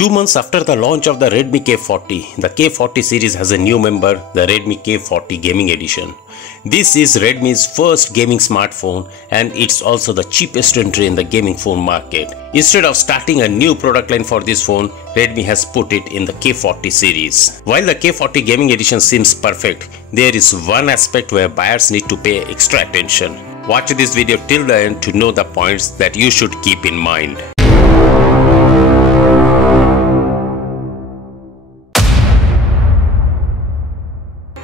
2 months after the launch of the Redmi K40, the K40 series has a new member, the Redmi K40 Gaming Edition. This is Redmi's first gaming smartphone and it's also the cheapest entry in the gaming phone market. Instead of starting a new product line for this phone, Redmi has put it in the K40 series. While the K40 Gaming Edition seems perfect, there is one aspect where buyers need to pay extra attention. Watch this video till the end to know the points that you should keep in mind.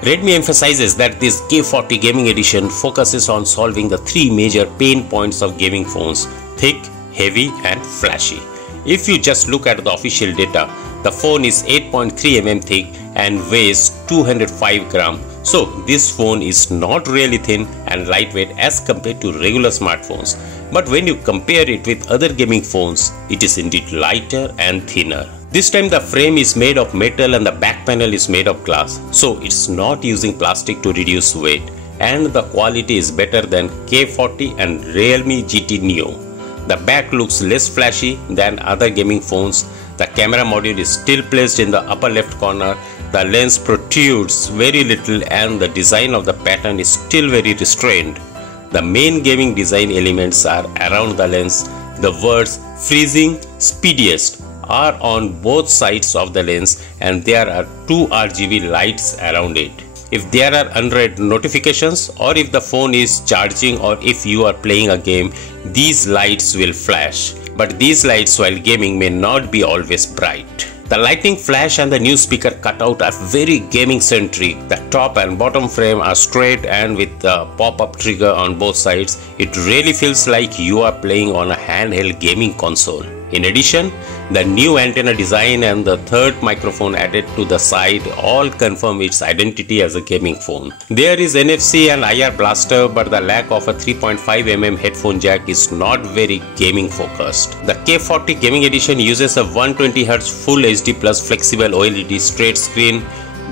Redmi emphasizes that this K40 Gaming Edition focuses on solving the three major pain points of gaming phones: thick, heavy and flashy. If you just look at the official data, the phone is 8.3 mm thick and weighs 205 grams. So this phone is not really thin and lightweight as compared to regular smartphones. But when you compare it with other gaming phones, it is indeed lighter and thinner. This time the frame is made of metal and the back panel is made of glass, so it's not using plastic to reduce weight, and the quality is better than K40 and Realme GT Neo. The back looks less flashy than other gaming phones. The camera module is still placed in the upper left corner. The lens protrudes very little and the design of the pattern is still very restrained. The main gaming design elements are around the lens. The words freezing, speediest are on both sides of the lens and there are two RGB lights around it. If there are unread notifications or if the phone is charging or if you are playing a game, these lights will flash. But these lights while gaming may not be always bright. The lightning flash and the new speaker cutout are very gaming centric. The top and bottom frame are straight and with the pop-up trigger on both sides, it really feels like you are playing on a handheld gaming console. In addition, the new antenna design and the third microphone added to the side all confirm its identity as a gaming phone. There is NFC and IR blaster, but the lack of a 3.5 mm headphone jack is not very gaming focused. The K40 Gaming Edition uses a 120Hz Full HD Plus flexible OLED straight screen.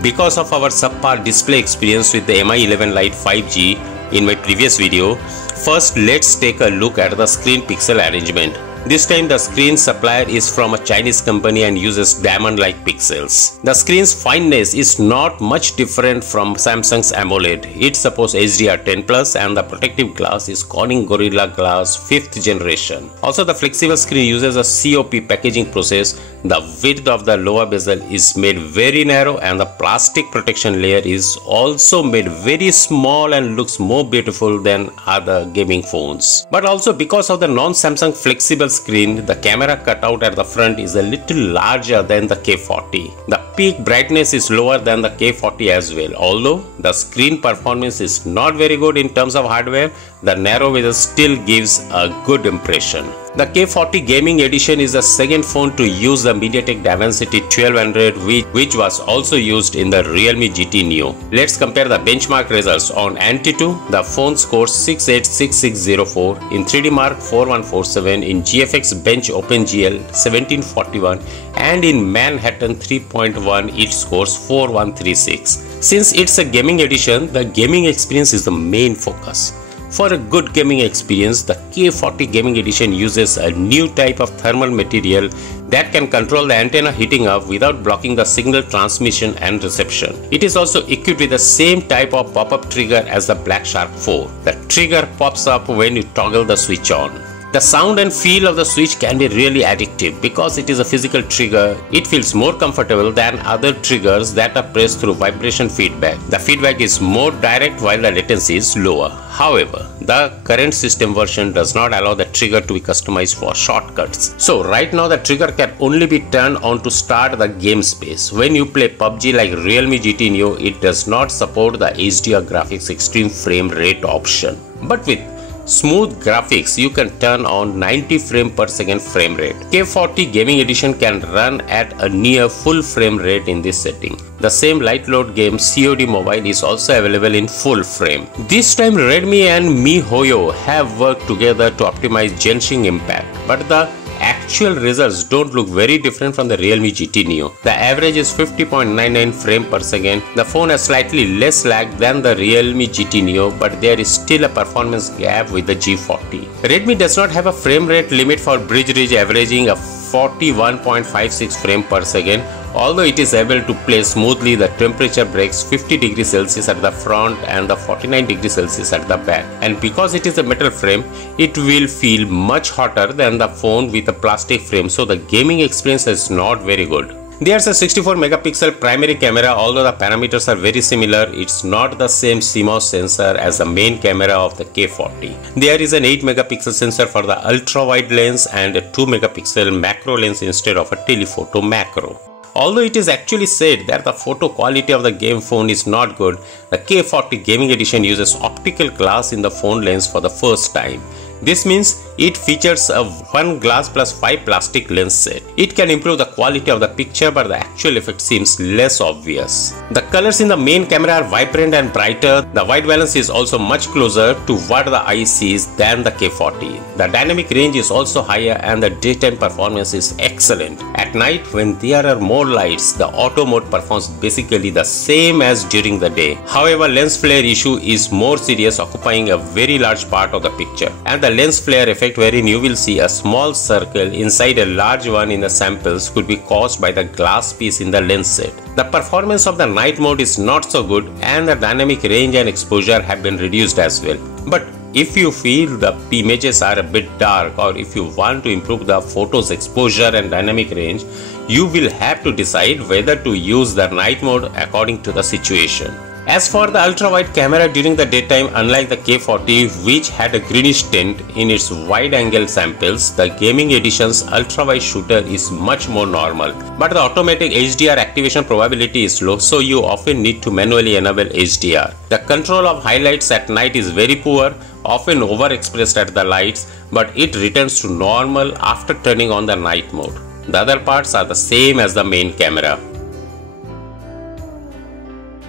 Because of our subpar display experience with the Mi11 Lite 5G in my previous video, first let's take a look at the screen pixel arrangement. This time the screen supplier is from a Chinese company and uses diamond-like pixels. The screen's fineness is not much different from Samsung's AMOLED. It supports HDR10+ and the protective glass is Corning Gorilla Glass 5th generation. Also the flexible screen uses a COP packaging process. The width of the lower bezel is made very narrow and the plastic protection layer is also made very small and looks more beautiful than other gaming phones. But also because of the non-Samsung flexible screen, the camera cutout at the front is a little larger than the K40. The peak brightness is lower than the K40 as well. Although the screen performance is not very good in terms of hardware, the narrow bezel still gives a good impression. The K40 Gaming Edition is the second phone to use the MediaTek Dimensity 1200 which was also used in the Realme GT Neo. Let's compare the benchmark results. On Antutu, the phone scores 686604, in 3D Mark 4147, in GFX Bench OpenGL 1741 and in Manhattan 3.1 it scores 4136. Since it's a gaming edition, the gaming experience is the main focus. For a good gaming experience, the K40 Gaming Edition uses a new type of thermal material that can control the antenna heating up without blocking the signal transmission and reception. It is also equipped with the same type of pop-up trigger as the Black Shark 4. The trigger pops up when you toggle the switch on. The sound and feel of the switch can be really addictive because it is a physical trigger. It feels more comfortable than other triggers that are pressed through vibration feedback. The feedback is more direct while the latency is lower. However, the current system version does not allow the trigger to be customized for shortcuts. So right now the trigger can only be turned on to start the game space. When you play PUBG like Realme GT Neo, it does not support the HDR graphics extreme frame rate option. But with smooth graphics, you can turn on 90 frame per second frame rate. K40 Gaming Edition can run at a near full frame rate in this setting. The same light load game COD Mobile is also available in full frame. This time Redmi and MiHoYo have worked together to optimize Genshin impact, but the actual results don't look very different from the Realme GT Neo. The average is 50.99 frame per second. The phone has slightly less lag than the Realme GT Neo, but there is still a performance gap with the G40. Redmi does not have a frame rate limit for bridge range averaging a 41.56 frames per second. Although it is able to play smoothly, the temperature breaks 50 degrees Celsius at the front and the 49 degrees Celsius at the back. And because it is a metal frame, it will feel much hotter than the phone with a plastic frame, so the gaming experience is not very good. There's a 64 megapixel primary camera. Although the parameters are very similar, it's not the same CMOS sensor as the main camera of the K40. There is an 8 megapixel sensor for the ultra wide lens and a 2 megapixel macro lens instead of a telephoto macro. Although it is actually said that the photo quality of the game phone is not good, the K40 Gaming Edition uses optical glass in the phone lens for the first time. This means it features a 1 glass plus 5 plastic lens set. It can improve the quality of the picture, but the actual effect seems less obvious. The colors in the main camera are vibrant and brighter. The white balance is also much closer to what the eye sees than the K40. The dynamic range is also higher and the daytime performance is excellent. At night, when there are more lights, the auto mode performs basically the same as during the day. However, lens flare issue is more serious, occupying a very large part of the picture. And the lens flare effect, wherein you will see a small circle inside a large one in the samples, could be caused by the glass piece in the lens set. The performance of the night mode is not so good and the dynamic range and exposure have been reduced as well. But if you feel the images are a bit dark, or if you want to improve the photos exposure and dynamic range, you will have to decide whether to use the night mode according to the situation. As for the ultra-wide camera during the daytime, unlike the K40 which had a greenish tint in its wide-angle samples, the Gaming Edition's ultra-wide shooter is much more normal. But the automatic HDR activation probability is low, so you often need to manually enable HDR. The control of highlights at night is very poor, often overexpressed at the lights, but it returns to normal after turning on the night mode. The other parts are the same as the main camera.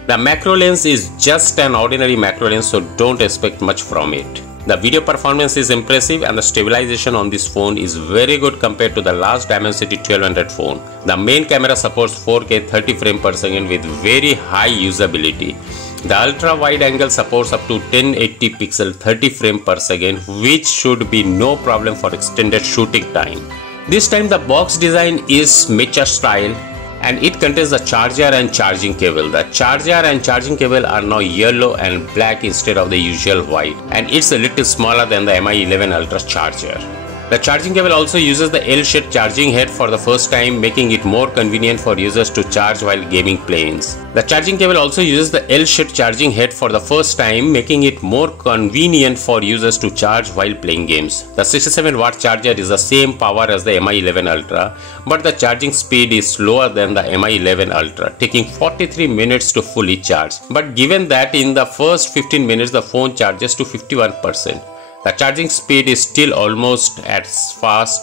The macro lens is just an ordinary macro lens, so don't expect much from it. The video performance is impressive and the stabilization on this phone is very good compared to the last Dimensity 1200 phone. The main camera supports 4K 30 frames per second with very high usability. The ultra wide angle supports up to 1080 pixel 30 frames per second, which should be no problem for extended shooting time. This time the box design is mecha style, and it contains the charger and charging cable. The charger and charging cable are now yellow and black instead of the usual white, and it's a little smaller than the Mi 11 Ultra charger. The charging cable also uses the L-shaped charging head for the first time, making it more convenient for users to charge while gaming planes. The charging cable also uses the L-shaped charging head for the first time, making it more convenient for users to charge while playing games. The 67-watt charger is the same power as the Mi 11 Ultra, but the charging speed is slower than the Mi 11 Ultra, taking 43 minutes to fully charge. But given that in the first 15 minutes the phone charges to 51%. The charging speed is still almost as fast.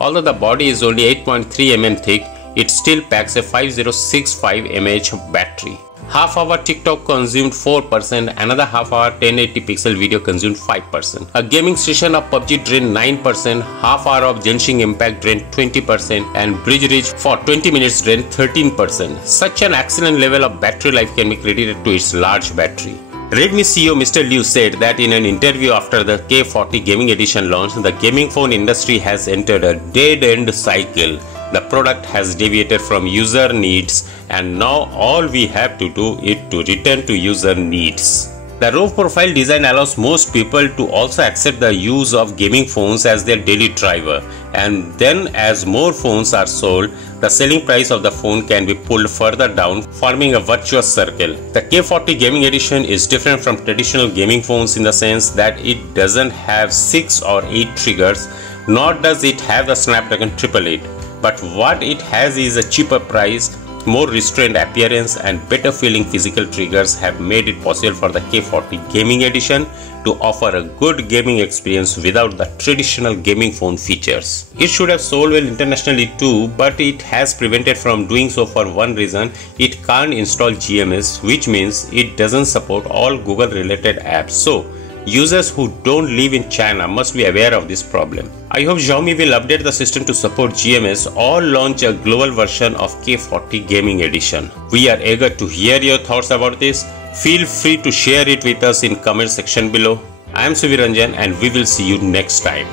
Although the body is only 8.3 mm thick, it still packs a 5065 mAh battery. Half hour TikTok consumed 4%, another half hour 1080 pixel video consumed 5%. A gaming session of PUBG drained 9%, half hour of Genshin Impact drained 20%, and Bridge Reach for 20 minutes drained 13%. Such an excellent level of battery life can be credited to its large battery. Redmi CEO Mr. Liu said that in an interview after the K40 Gaming Edition launch, the gaming phone industry has entered a dead-end cycle. The product has deviated from user needs, and now all we have to do is to return to user needs. The low profile design allows most people to also accept the use of gaming phones as their daily driver, and then as more phones are sold, the selling price of the phone can be pulled further down, forming a virtuous circle. The K40 Gaming Edition is different from traditional gaming phones in the sense that it doesn't have 6 or 8 triggers, nor does it have the Snapdragon 888. But what it has is a cheaper price, more restrained appearance, and better feeling physical triggers have made it possible for the K40 Gaming Edition to offer a good gaming experience without the traditional gaming phone features. It should have sold well internationally too, but it has prevented from doing so for one reason: it can't install GMS, which means it doesn't support all Google related apps. So users who don't live in China must be aware of this problem. I hope Xiaomi will update the system to support GMS or launch a global version of K40 Gaming Edition. We are eager to hear your thoughts about this. Feel free to share it with us in comment section below. I am Suviranjan and we will see you next time.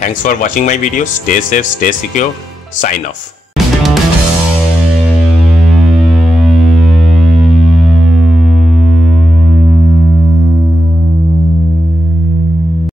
Thanks for watching my video. Stay safe, stay secure. Sign off.